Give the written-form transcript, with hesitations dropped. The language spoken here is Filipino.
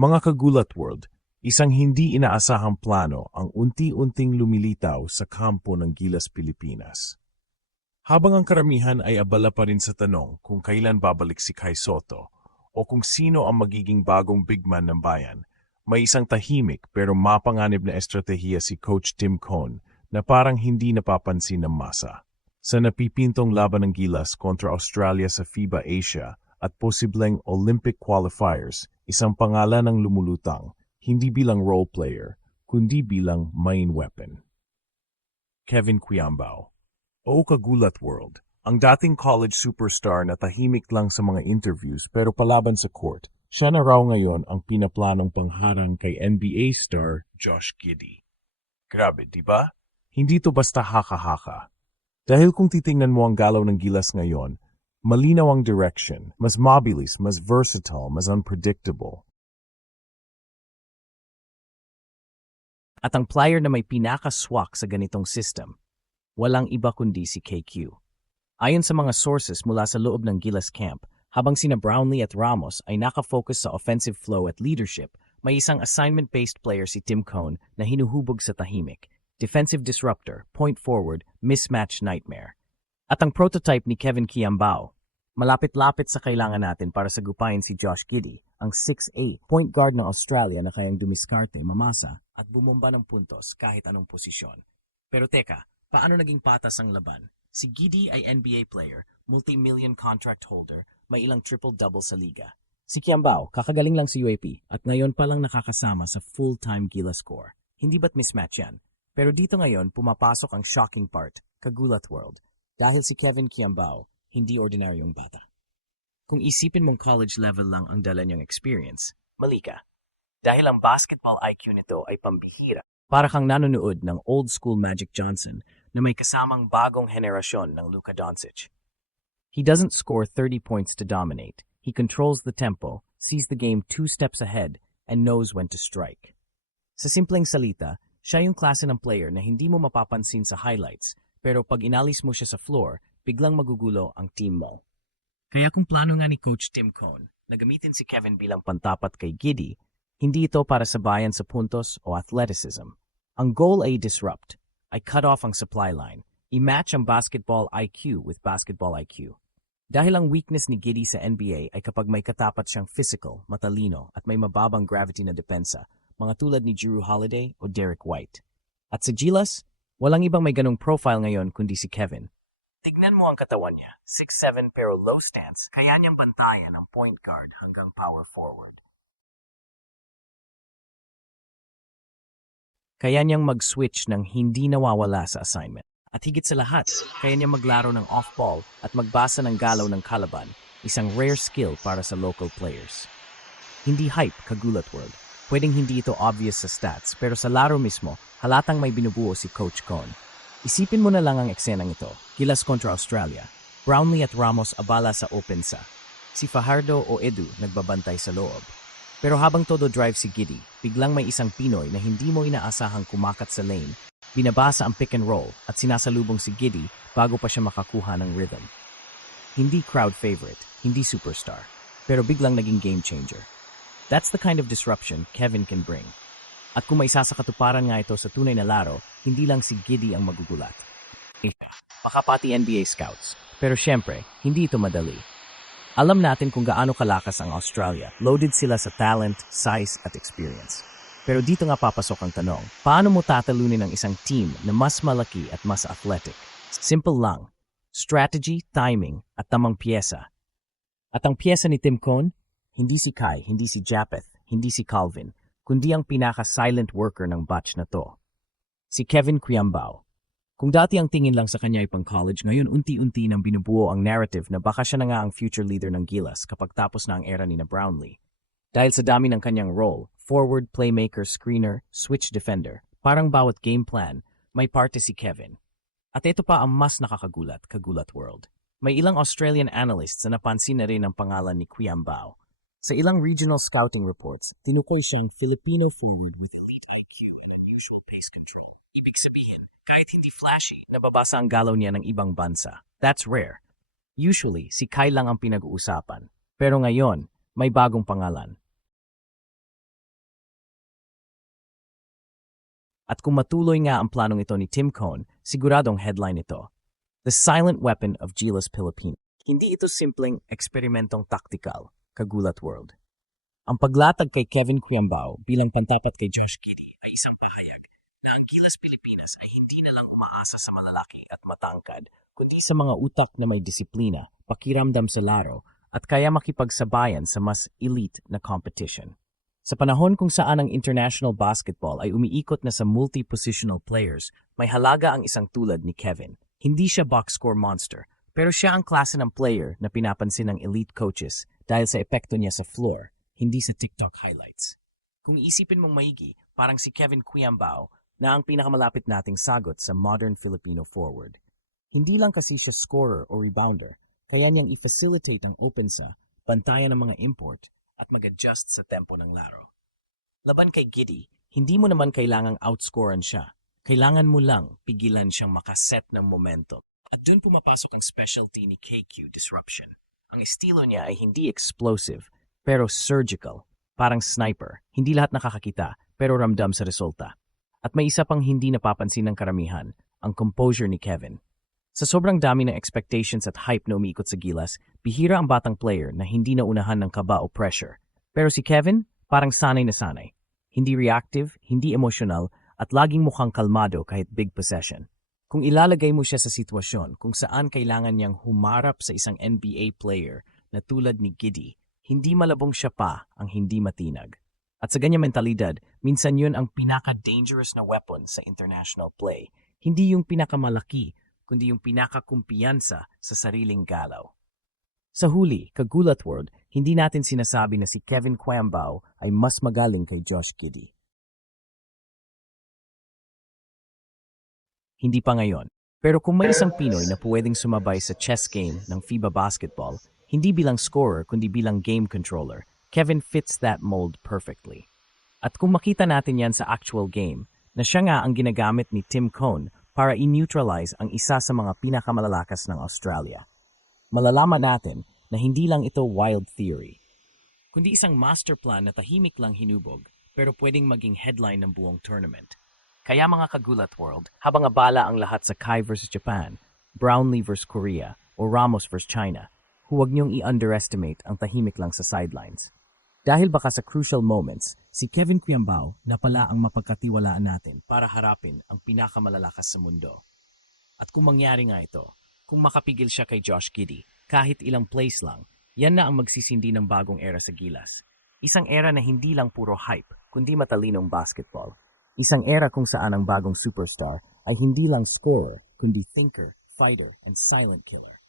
Mga kagulat world, isang hindi inaasahang plano ang unti-unting lumilitaw sa kampo ng Gilas Pilipinas. Habang ang karamihan ay abala pa rin sa tanong kung kailan babalik si Kai Soto o kung sino ang magiging bagong bigman ng bayan, may isang tahimik pero mapanganib na estratehiya si Coach Tim Cone na parang hindi napapansin ng masa. Sa napipintong laban ng Gilas kontra Australia sa FIBA Asia at posibleng Olympic qualifiers, isang pangalan ang lumulutang, hindi bilang role player, kundi bilang main weapon. Kevin Quiambao. O kagulat world, ang dating college superstar na tahimik lang sa mga interviews pero palaban sa court, siya na raw ngayon ang pinaplanong pangharang kay NBA star Josh Giddey. Grabe, di ba? Hindi to basta haka-haka. Dahil kung titingnan mo ang galaw ng Gilas ngayon, malinaw ang direction, mas mabilis, mas versatile, mas unpredictable. At ang player na may pinakaswak sa ganitong system, walang iba kundi si KQ. Ayon sa mga sources mula sa loob ng Gilas camp, habang sina Brownlee at Ramos ay nakafocus sa offensive flow at leadership, may isang assignment-based player si Tim Cone na hinuhubog sa tahimik. Defensive disruptor, point forward, mismatch nightmare. At ang prototype ni Kevin Quiambao, malapit-lapit sa kailangan natin para sagupain si Josh Giddey, ang 6'8" point guard ng Australia na kayang dumiskarte, mamasa, at bumomba ng puntos kahit anong posisyon. Pero teka, paano naging patas ang laban? Si Giddey ay NBA player, multi-million contract holder, may ilang triple-double sa liga. Si Quiambao, kakagaling lang sa UAP at ngayon pa lang nakakasama sa full-time Gilas score. Hindi ba't mismatch yan? Pero dito ngayon, pumapasok ang shocking part, kagulat world. Dahil si Kevin Quiambao, hindi ordinaryong bata. Kung isipin mong college level lang ang dala niyang experience, mali ka. Dahil ang basketball IQ nito ay pambihira. Para kang nanonood ng old school Magic Johnson na may kasamang bagong henerasyon ng Luka Doncic. He doesn't score 30 points to dominate. He controls the tempo, sees the game 2 steps ahead, and knows when to strike. Sa simpleng salita, siya yung klase ng player na hindi mo mapapansin sa highlights, pero pag inalis mo siya sa floor, biglang magugulo ang team mo. Kaya kung plano nga ni Coach Tim Cone na gamitin si Kevin bilang pantapat kay Giddey, hindi ito para sabayan sa puntos o athleticism. Ang goal ay disrupt, ay cut off ang supply line, i-match ang basketball IQ with basketball IQ. Dahil ang weakness ni Giddey sa NBA ay kapag may katapat siyang physical, matalino at may mababang gravity na depensa, mga tulad ni Jrue Holiday o Derek White. At sa Gilas, walang ibang may ganong profile ngayon kundi si Kevin. Tignan mo ang katawan niya, 6'7" pero low stance, kaya niyang bantayan ang point guard hanggang power forward. Kaya niyang mag-switch ng hindi nawawala sa assignment. At higit sa lahat, kaya niyang maglaro ng off-ball at magbasa ng galaw ng kalaban, isang rare skill para sa local players. Hindi hype, kagulat world. Pwedeng hindi ito obvious sa stats, pero sa laro mismo, halatang may binubuo si Coach Cone. Isipin mo na lang ang eksenang ito, Gilas kontra Australia. Brownlee at Ramos abala sa opensa. Si Fajardo o Edu nagbabantay sa loob. Pero habang todo drive si Giddey, biglang may isang Pinoy na hindi mo inaasahang kumakat sa lane, binabasa ang pick and roll at sinasalubong si Giddey bago pa siya makakuha ng rhythm. Hindi crowd favorite, hindi superstar, pero biglang naging game changer. That's the kind of disruption Kevin can bring. At kung maisa sa katuparan nga ito sa tunay na laro, hindi lang si Giddey ang magugulat. Baka pati NBA scouts. Pero syempre, hindi ito madali. Alam natin kung gaano kalakas ang Australia. Loaded sila sa talent, size at experience. Pero dito nga papasok ang tanong, paano mo tatalunin ang isang team na mas malaki at mas athletic? Simple lang. Strategy, timing, at tamang pyesa. At ang pyesa ni Tim Cone? Hindi si Kai, hindi si Japeth, hindi si Calvin, kundi ang pinaka-silent worker ng batch na to. Si Kevin Quiambao. Kung dati ang tingin lang sa kanya ay pang-college, ngayon unti-unti nang binubuo ang narrative na baka siya na nga ang future leader ng Gilas kapag tapos na ang era ni na Brownlee. Dahil sa dami ng kanyang role, forward, playmaker, screener, switch defender, parang bawat game plan, may parte si Kevin. At ito pa ang mas nakakagulat, kagulat world. May ilang Australian analysts na napansin na rin ang pangalan ni Quiambao. Sa ilang regional scouting reports, tinukoy siyang Filipino forward with elite IQ and unusual pace control. Ibig sabihin, kahit hindi flashy, nababasa ang galaw niya ng ibang bansa. That's rare. Usually, si Kai lang ang pinag-uusapan. Pero ngayon, may bagong pangalan. At kung matuloy nga ang planong ito ni Tim Cone, siguradong headline ito. The Silent Weapon of Gilas Pilipinas. Hindi ito simpleng eksperimentong taktikal, kagulat world. Ang paglatag kay Kevin Quiambao bilang pantapat kay Josh Giddey ay isang pahayag na ang Gilas Pilipinas ay hindi na lang umaasa sa malalaki at matangkad, kundi sa mga utak na may disiplina, pakiramdam sa laro, at kaya makipagsabayan sa mas elite na competition. Sa panahon kung saan ang international basketball ay umiikot na sa multi-positional players, may halaga ang isang tulad ni Kevin. Hindi siya box score monster, pero siya ang klase ng player na pinapansin ng elite coaches dahil sa epekto niya sa floor, hindi sa TikTok highlights. Kung isipin mong maigi, parang si Kevin Quiambao na ang pinakamalapit nating sagot sa modern Filipino forward. Hindi lang kasi siya scorer o rebounder, kaya niyang i-facilitate ang open sa, bantayan ng mga import, at mag-adjust sa tempo ng laro. Laban kay Giddey, hindi mo naman kailangang outscorean siya. Kailangan mo lang pigilan siyang makaset ng momentum. At dun pumapasok ang specialty ni KQ Disruption. Ang estilo niya ay hindi explosive, pero surgical. Parang sniper. Hindi lahat nakakakita, pero ramdam sa resulta. At may isa pang hindi napapansin ng karamihan, ang composure ni Kevin. Sa sobrang dami ng expectations at hype na umiikot sa Gilas, bihira ang batang player na hindi naunahan ng kaba o pressure. Pero si Kevin, parang sanay na sanay. Hindi reactive, hindi emotional, at laging mukhang kalmado kahit big possession. Kung ilalagay mo siya sa sitwasyon kung saan kailangan niyang humarap sa isang NBA player na tulad ni Giddey, hindi malabong siya pa ang hindi matinag. At sa ganyang mentalidad, minsan yun ang pinaka-dangerous na weapon sa international play. Hindi yung pinakamalaki, kundi yung pinakakumpiyansa sa sariling galaw. Sa huli, kagulat world, hindi natin sinasabi na si Kevin Quiambao ay mas magaling kay Josh Giddey. Hindi pa ngayon. Pero kung may isang Pinoy na pwedeng sumabay sa chess game ng FIBA basketball, hindi bilang scorer kundi bilang game controller, Kevin fits that mold perfectly. At kung makita natin yan sa actual game, na siya nga ang ginagamit ni Tim Cone para i-neutralize ang isa sa mga pinakamalalakas ng Australia. Malalaman natin na hindi lang ito wild theory, kundi isang master plan na tahimik lang hinubog pero pwedeng maging headline ng buong tournament. Kaya mga kagulat world, habang abala ang lahat sa Kai vs Japan, Brownlee vs Korea, o Ramos vs China, huwag niyong i-underestimate ang tahimik lang sa sidelines. Dahil baka sa crucial moments, si Kevin Quiambao na pala ang mapagkatiwalaan natin para harapin ang pinakamalalakas sa mundo. At kung mangyari nga ito, kung makapigil siya kay Josh Giddey, kahit ilang plays lang, yan na ang magsisindi ng bagong era sa Gilas. Isang era na hindi lang puro hype, kundi matalinong basketball. Isang era kung saan ang bagong superstar ay hindi lang scorer, kundi thinker, fighter, and silent killer.